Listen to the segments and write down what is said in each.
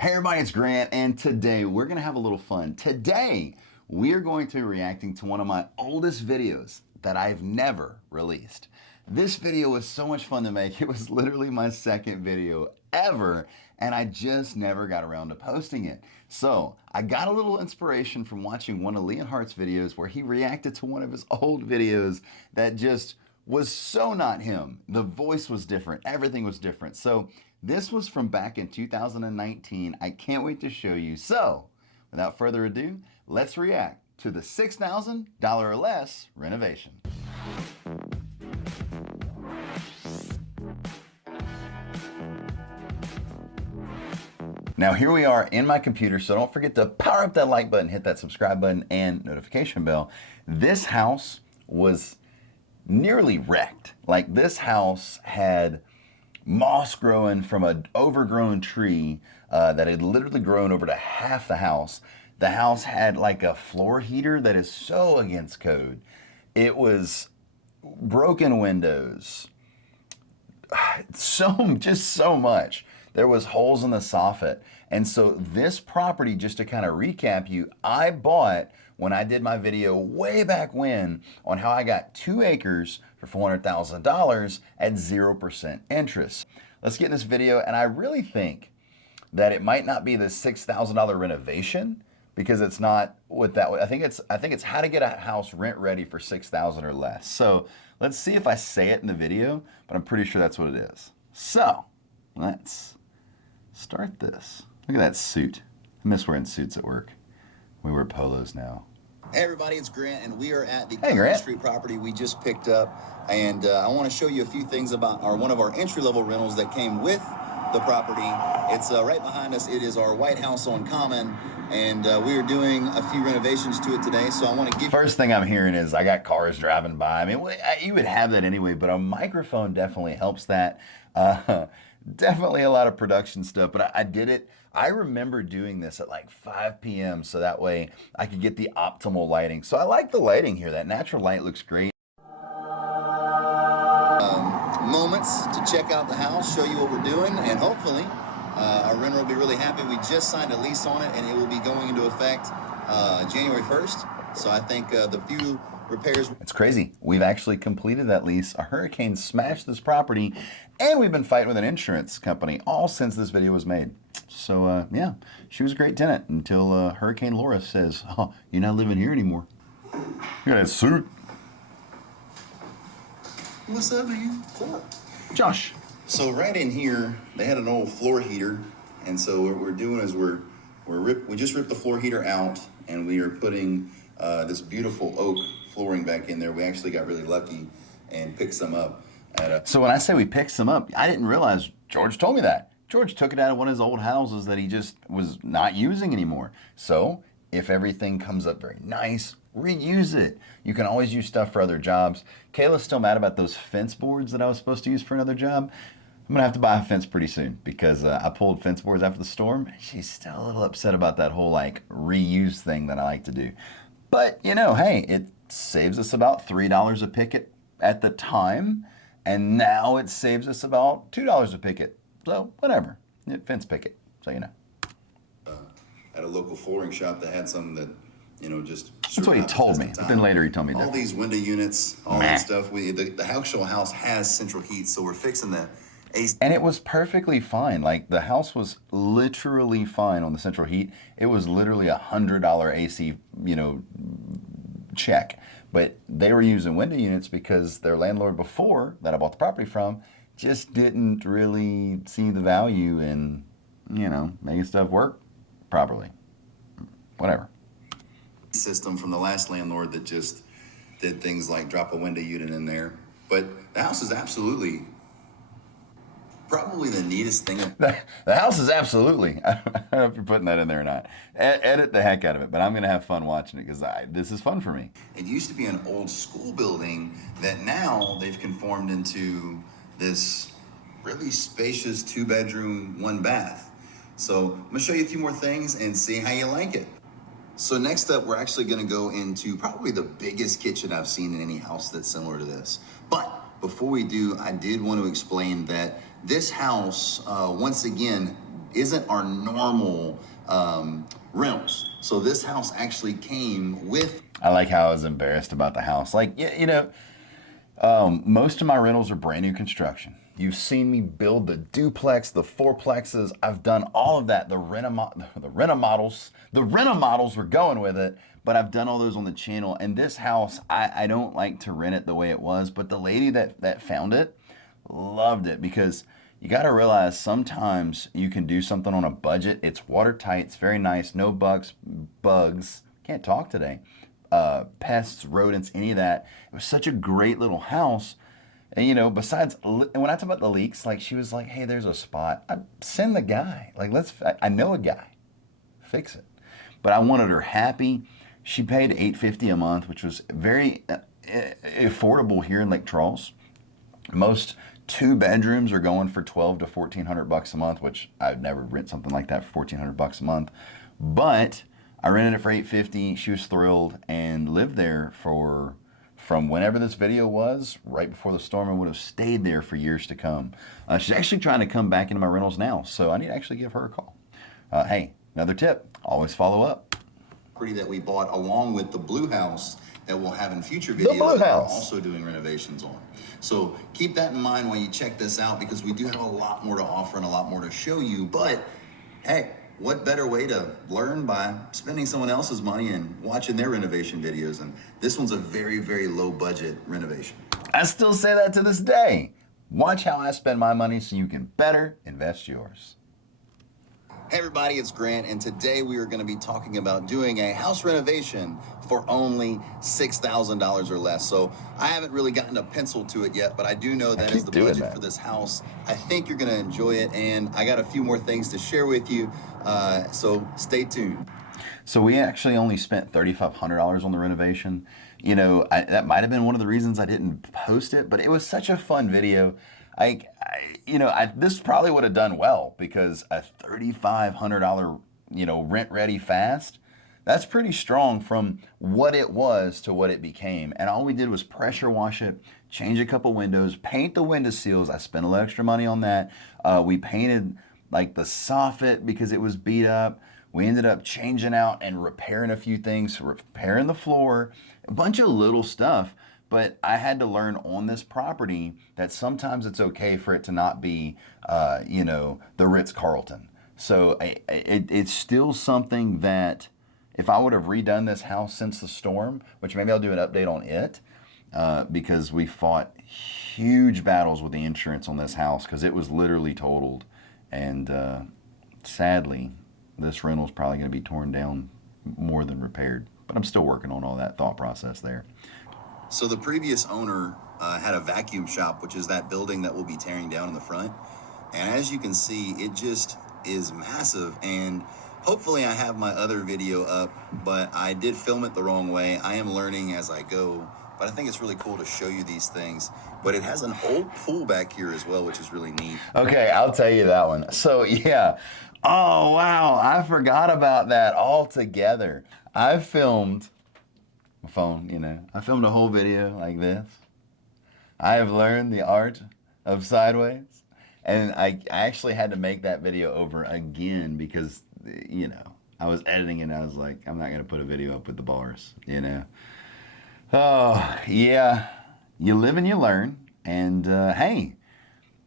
Hey everybody, it's Grant, and today we're gonna have a little fun. Today, we're going to be reacting to one of my oldest videos that I've never released. This video was so much fun to make. It was literally my second video ever, and I just never got around to posting it. So, I got a little inspiration from watching one of Leonhardt's videos where he reacted to one of his old videos that just was so not him. The voice was different, everything was different. So, this was from back in 2019. I can't wait to show you. So, without further ado, let's react to the $6,000 or less renovation. Now here we are in my computer, so don't forget to power up that like button, hit that subscribe button and notification bell. This house was nearly wrecked. Like, this house had moss growing from an overgrown tree that had literally grown over to half the house. The house had like a floor heater that is so against code. It was broken windows, just so much. There was holes in the soffit. And so this property, just to kind of recap you, I bought when I did my video way back when on how I got 2 acres for $400,000 at 0% interest. Let's get in this video, and I really think that it might not be the $6,000 renovation, because it's not what that I think it's how to get a house rent ready for $6,000 or less. So let's see if I say it in the video, but I'm pretty sure that's what it is. So let's start this. Look at that suit. I miss wearing suits at work. We wear polos now. Hey everybody, it's Grant, and we are at the Grant Street property we just picked up, and I want to show you a few things about one of our entry-level rentals that came with the property. It's right behind us. It is our White House on Common, and we are doing a few renovations to it today, so I want to give... First thing I'm hearing is I got cars driving by. I mean, you would have that anyway, but a microphone definitely helps that. Definitely a lot of production stuff, but I did it. I remember doing this at like 5 p.m. so that way I could get the optimal lighting. So I like the lighting here. That natural light looks great. Moments to check out the house, show you what we're doing, and hopefully our renter will be really happy. We just signed a lease on it, and it will be going into effect January 1st. So I think the few repairs... It's crazy. We've actually completed that lease. A hurricane smashed this property, and we've been fighting with an insurance company all since this video was made. So, yeah, she was a great tenant until Hurricane Laura says, "Oh, you're not living here anymore." Look at that suit. What's up, man? What's up? Josh. So right in here, they had an old floor heater, and so what we're doing is we just ripped the floor heater out, and we are putting this beautiful oak flooring back in there. We actually got really lucky and picked some up. So when I say we picked some up, I didn't realize George told me that. George took it out of one of his old houses that he just was not using anymore. So if everything comes up very nice, reuse it. You can always use stuff for other jobs. Kayla's still mad about those fence boards that I was supposed to use for another job. I'm gonna have to buy a fence pretty soon because I pulled fence boards after the storm. She's still a little upset about that whole like reuse thing that I like to do. But you know, hey, it saves us about $3 a picket at the time, and now it saves us about $2 a picket. So whatever, fence picket, so you know. At a local flooring shop that had some that, you know, just... That's what he told me, but then later he told me all these window units, all this stuff. The actual house has central heat, so we're fixing the AC. And it was perfectly fine. Like, the house was literally fine on the central heat. It was literally $100 AC, you know, check. But they were using window units because their landlord before that I bought the property from just didn't really see the value in, you know, making stuff work properly. Whatever. System from the last landlord that just did things like drop a window unit in there. But the house is absolutely probably the neatest thing. The house is absolutely, I don't know if you're putting that in there or not. Edit the heck out of it, but I'm going to have fun watching it because this is fun for me. It used to be an old school building that now they've conformed into this really spacious 2-bedroom, 1-bath. So I'm gonna show you a few more things and see how you like it. So next up, we're actually gonna go into probably the biggest kitchen I've seen in any house that's similar to this. But before we do, I did want to explain that this house, once again, isn't our normal rentals. So this house actually came with. I like how I was embarrassed about the house. Like, most of my rentals are brand new construction. You've seen me build the duplex, the fourplexes. I've done all of that. The rent-a-models were going with it, but I've done all those on the channel. And this house, I don't like to rent it the way it was, but the lady that found it loved it, because you got to realize sometimes you can do something on a budget. It's watertight. It's very nice. No bugs. Can't talk today. Pests, rodents, any of that. It was such a great little house. And besides, and when I talk about the leaks, like, she was like, hey, there's a spot. Send the guy. Like, I know a guy. Fix it. But I wanted her happy. She paid $850 a month, which was very affordable here in Lake Charles. Most 2 bedrooms are going for $1,200 to $1,400 a month, which I'd never rent something like that for $1,400 a month. But I rented it for $850. She was thrilled and lived there from whenever this video was, right before the storm, and would have stayed there for years to come. She's actually trying to come back into my rentals now, so I need to actually give her a call. Hey, another tip, always follow up. That we bought along with the blue house that we'll have in future The blue videos that we're house. also doing renovations on. So keep that in mind while you check this out, because we do have a lot more to offer and a lot more to show you. But hey, what better way to learn by spending someone else's money and watching their renovation videos? And this one's a very, very low budget renovation. I still say that to this day. Watch how I spend my money so you can better invest yours. Hey everybody, it's Grant, and today we are going to be talking about doing a house renovation for only $6,000 or less. So I haven't really gotten a pencil to it yet, but I do know that is the budget for this house. I think you're going to enjoy it, and I got a few more things to share with you, so stay tuned. So we actually only spent $3,500 on the renovation. That might have been one of the reasons I didn't post it, but it was such a fun video. This probably would have done well, because a $3,500, rent ready fast, that's pretty strong from what it was to what it became. And all we did was pressure wash it, change a couple windows, paint the window seals. I spent a little extra money on that. We painted like the soffit because it was beat up. We ended up changing out and repairing a few things, repairing the floor, a bunch of little stuff. But I had to learn on this property that sometimes it's okay for it to not be, the Ritz-Carlton. So it's still something that if I would have redone this house since the storm, which maybe I'll do an update on it, because we fought huge battles with the insurance on this house because it was literally totaled. And sadly, this rental is probably going to be torn down more than repaired. But I'm still working on all that thought process there. So the previous owner had a vacuum shop, which is that building that we'll be tearing down in the front. And as you can see, it just is massive. And hopefully I have my other video up, but I did film it the wrong way. I am learning as I go, but I think it's really cool to show you these things. But it has an old pool back here as well, which is really neat. Okay, I'll tell you that one. So yeah. Oh, wow. I forgot about that altogether. I filmed my phone, I filmed a whole video like this. I have learned the art of sideways, and I actually had to make that video over again because, I was editing it and I was like, I'm not going to put a video up with the bars, Oh, yeah, you live and you learn, and hey,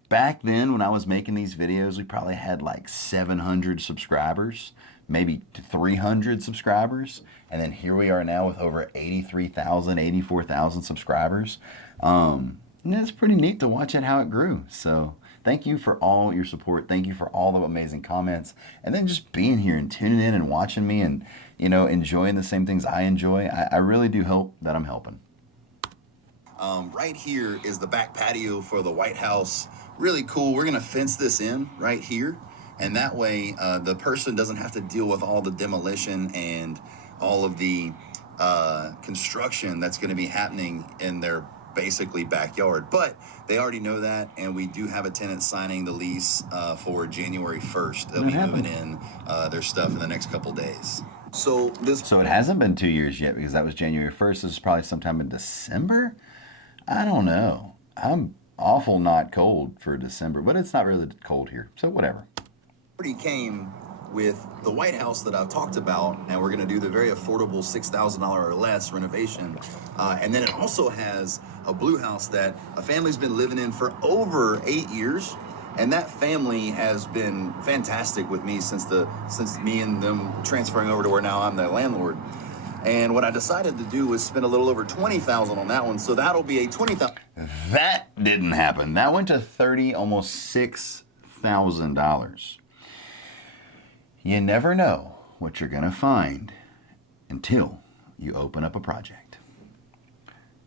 back then when I was making these videos, we probably had like 700 subscribers, maybe 300 subscribers. And then here we are now with over 83,000, 84,000 subscribers. And it's pretty neat to watch it, how it grew. So thank you for all your support. Thank you for all the amazing comments. And then just being here and tuning in and watching me and, enjoying the same things I enjoy. I really do hope that I'm helping. Right here is the back patio for the White House. Really cool. We're going to fence this in right here. And that way the person doesn't have to deal with all the demolition and all of the construction that's going to be happening in their basically backyard. But they already know that, and we do have a tenant signing the lease for January 1st. They'll be moving in their stuff in the next couple days. So it hasn't been 2 years yet, because that was January 1st. This is probably sometime in December. I don't know. I'm awful not cold for December, but it's not really cold here, so whatever. Already came with the White House that I've talked about, and we're going to do the very affordable $6,000 or less renovation. And then it also has a blue house that a family's been living in for over 8 years. And that family has been fantastic with me since me and them transferring over to where now I'm the landlord. And what I decided to do was spend a little over $20,000 on that one. So that'll be a $20,000. That didn't happen. That went to almost $6,000. You never know what you're going to find until you open up a project.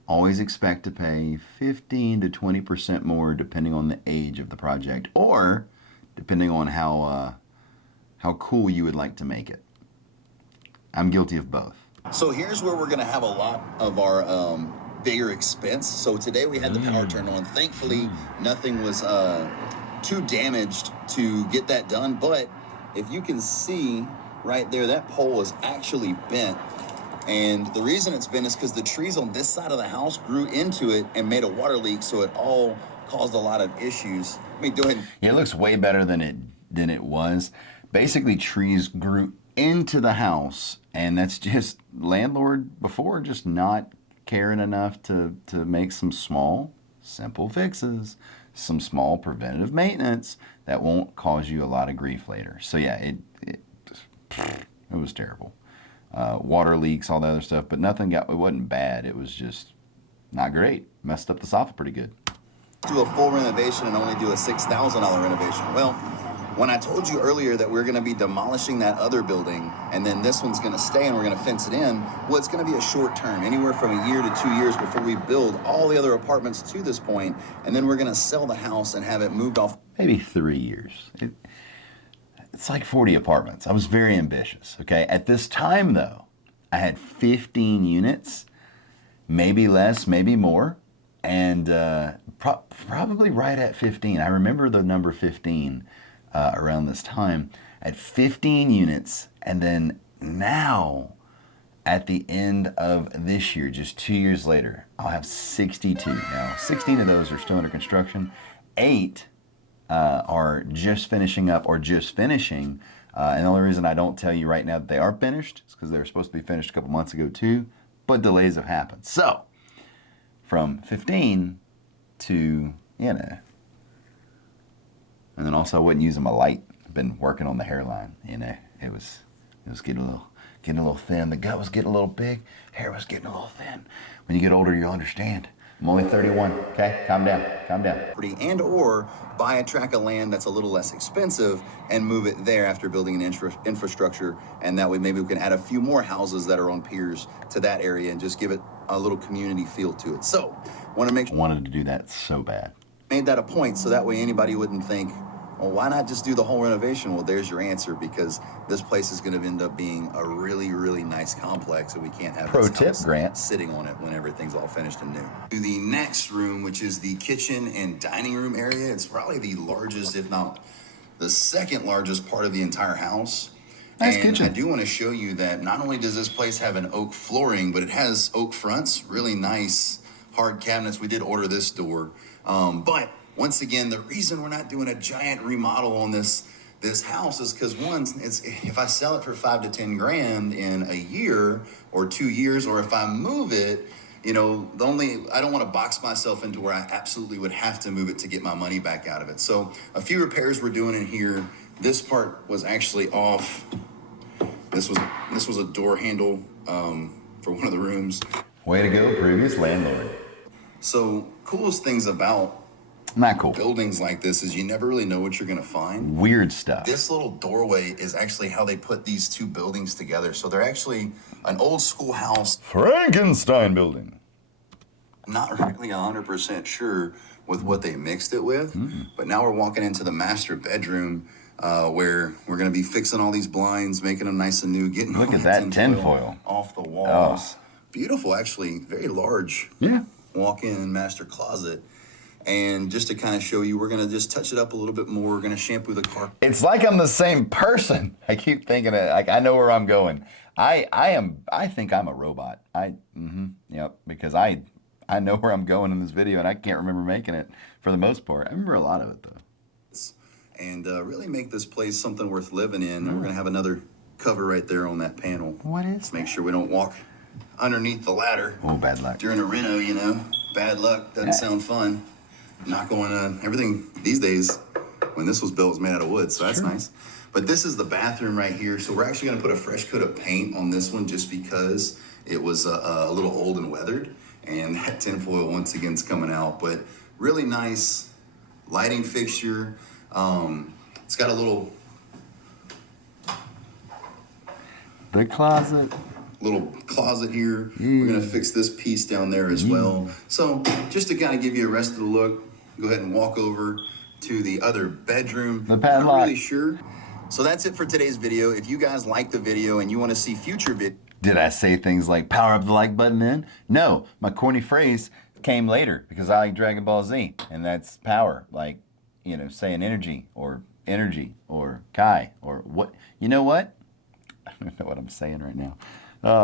Always expect to pay 15 to 20% more depending on the age of the project or depending on how cool you would like to make it. I'm guilty of both. So here's where we're going to have a lot of our bigger expense. So today we had the power turned on. Thankfully, nothing was too damaged to get that done. But if you can see right there, that pole is actually bent. And the reason it's bent is because the trees on this side of the house grew into it and made a water leak. So it all caused a lot of issues. Let me go ahead. Yeah, it looks way better than it was. Basically, trees grew into the house, and that's just landlord before just not caring enough to make some small, simple fixes, some small preventative maintenance that won't cause you a lot of grief later. So yeah, it was terrible. Water leaks, all the other stuff, but it wasn't bad. It was just not great. Messed up the sofa pretty good. Do a full renovation and only do a $6,000 renovation. Well, when I told you earlier that we're going to be demolishing that other building and then this one's going to stay and we're going to fence it in, well, it's going to be a short term, anywhere from a year to 2 years before we build all the other apartments to this point, and then we're going to sell the house and have it moved off. Maybe 3 years. It's like 40 apartments. I was very ambitious, okay? At this time, though, I had 15 units, maybe less, maybe more, and probably right at 15. I remember the number 15 around this time. At 15 units, and then now, at the end of this year, just 2 years later, I'll have 62. Now, 16 of those are still under construction. 8 are just finishing up or just finishing. And the only reason I don't tell you right now that they are finished is because they were supposed to be finished a couple months ago too, but delays have happened. So, from 15 to, and then also I wasn't using my light. I've been working on the hairline, it was getting a little thin. The gut was getting a little big, hair was getting a little thin. When you get older, you'll understand. I'm only 31, okay? Calm down. And or buy a tract of land that's a little less expensive and move it there after building an infrastructure. And that way maybe we can add a few more houses that are on piers to that area and just give it a little community feel to it. So, wanted to do that so bad. Made that a point so that way anybody wouldn't think, well, why not just do the whole renovation? Well, there's your answer, because this place is going to end up being a really, really nice complex, and we can't have Pro this tip, house Grant, sitting on it when everything's all finished and new. To the next room, which is the kitchen and dining room area. It's probably the largest, if not the second largest part of the entire house. Nice and kitchen. I do want to show you that not only does this place have an oak flooring, but it has oak fronts, really nice hard cabinets. We did order this door, but once again, the reason we're not doing a giant remodel on this house is because if I sell it for $5 to $10 grand in a year or 2 years, or if I move it, I don't want to box myself into where I absolutely would have to move it to get my money back out of it. So a few repairs we're doing in here. This part was actually off. This was a door handle for one of the rooms. Way to go, previous landlord. So coolest things about not cool buildings like this is you never really know what you're going to find. Weird stuff. This little doorway is actually how they put these two buildings together. So they're actually an old schoolhouse. Frankenstein building. Not really 100% sure with what they mixed it with, but now we're walking into the master bedroom where we're going to be fixing all these blinds, making them nice and new, getting Look at that tinfoil off the walls. Oh. Beautiful, actually, very large. Yeah. Walk-in master closet. And just to kind of show you, we're going to just touch it up a little bit more. We're going to shampoo the carpet. It's like I'm the same person. I keep thinking it, like I know where I'm going. I think I'm a robot. Yep, because I know where I'm going in this video and I can't remember making it for the most part. I remember a lot of it though. and really make this place something worth living in. And we're gonna have another cover right there on that panel. What is Make sure we don't walk underneath the ladder. Oh, bad luck. During a reno, you know, bad luck, doesn't sound fun. Not going on, everything these days, when this was built, was made out of wood, so that's nice. But this is the bathroom right here. So we're actually gonna put a fresh coat of paint on this one just because it was a little old and weathered, and that tinfoil once again is coming out. But really nice lighting fixture. It's got a little closet here. We're gonna fix this piece down there as well. So just to kind of give you a rest of the look, go ahead and walk over to the other bedroom. The padlock. Not really sure. So that's it for today's video. If you guys like the video and you want to see future videos. Did I say things like power up the like button then? No, my corny phrase came later because I like Dragon Ball Z, and that's power, like, you know, saying energy or Kai or what. You know what? I don't know what I'm saying right now.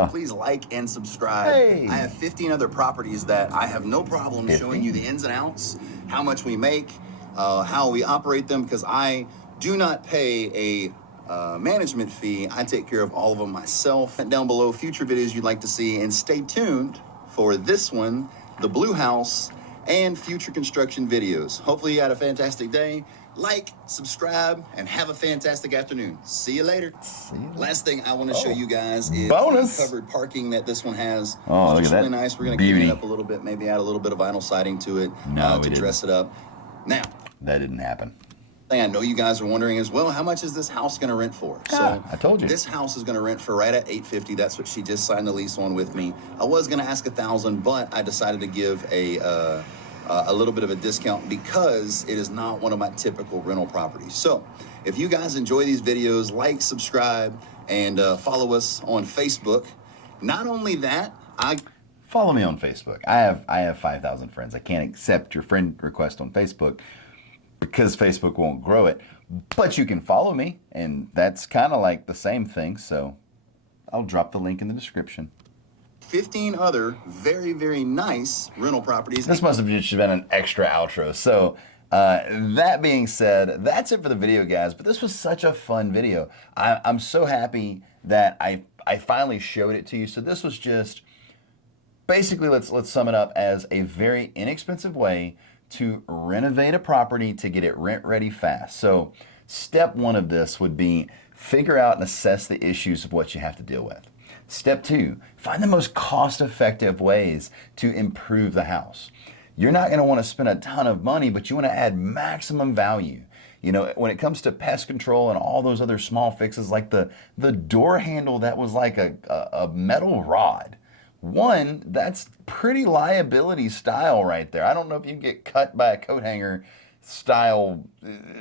Please like and subscribe. Hey. I have 15 other properties that I have no problem showing you the ins and outs, how much we make, how we operate them, because I do not pay a management fee. I take care of all of them myself. Down below, future videos you'd like to see, and stay tuned for this one, the blue house, and future construction videos. Hopefully you had a fantastic day. Like, subscribe, and have a fantastic afternoon. See you later. Last thing I want to show you guys is bonus the covered parking that this one has. Oh, It's look at really that. nice. We're going to clean it up a little bit, maybe add a little bit of vinyl siding to it to dress it up. Now, that didn't happen. thing I know you guys are wondering is, well, how much is this house going to rent for? So I told you. This house is going to rent for right at $850. That's what she just signed the lease on with me. I was going to ask $1,000, but I decided to give a little bit of a discount because it is not one of my typical rental properties. So if you guys enjoy these videos, like, subscribe, and follow us on Facebook. Not only that, Follow me on Facebook. I have 5,000 friends. I can't accept your friend request on Facebook because Facebook won't grow it. But you can follow me, and that's kind of like the same thing. So I'll drop the link in the description. 15 other very, very nice rental properties. This must have just been an extra outro. So that being said, that's it for the video, guys. But this was such a fun video. I'm so happy that I finally showed it to you. So this was just basically, let's sum it up as a very inexpensive way to renovate a property to get it rent ready fast. So step one of this would be figure out and assess the issues of what you have to deal with. Step two, find the most cost-effective ways to improve the house. You're not going to want to spend a ton of money, but you want to add maximum value. You know, when it comes to pest control and all those other small fixes, like the door handle that was like a metal rod. One, that's pretty liability style right there. I don't know if you can get cut by a coat hanger style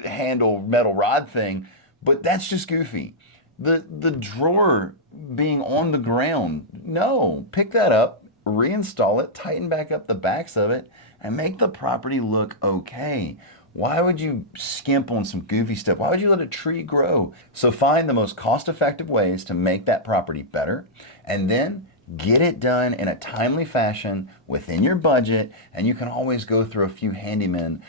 handle metal rod thing, but that's just goofy. The drawer being on the ground, no, pick that up, reinstall it, tighten back up the backs of it, and make the property look okay. Why would you skimp on some goofy stuff? Why would you let a tree grow? So find the most cost-effective ways to make that property better, and then get it done in a timely fashion within your budget, and you can always go through a few handymen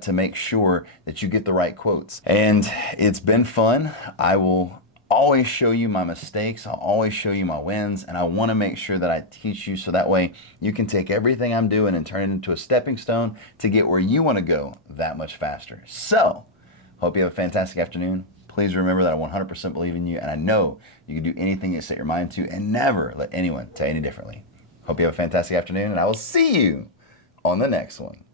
to make sure that you get the right quotes. And it's been fun. I will always show you my mistakes. I'll always show you my wins, and I want to make sure that I teach you so that way you can take everything I'm doing and turn it into a stepping stone to get where you want to go that much faster. So, hope you have a fantastic afternoon. Please remember that I 100% believe in you, and I know you can do anything you set your mind to, and never let anyone tell you any differently. Hope you have a fantastic afternoon, and I will see you on the next one.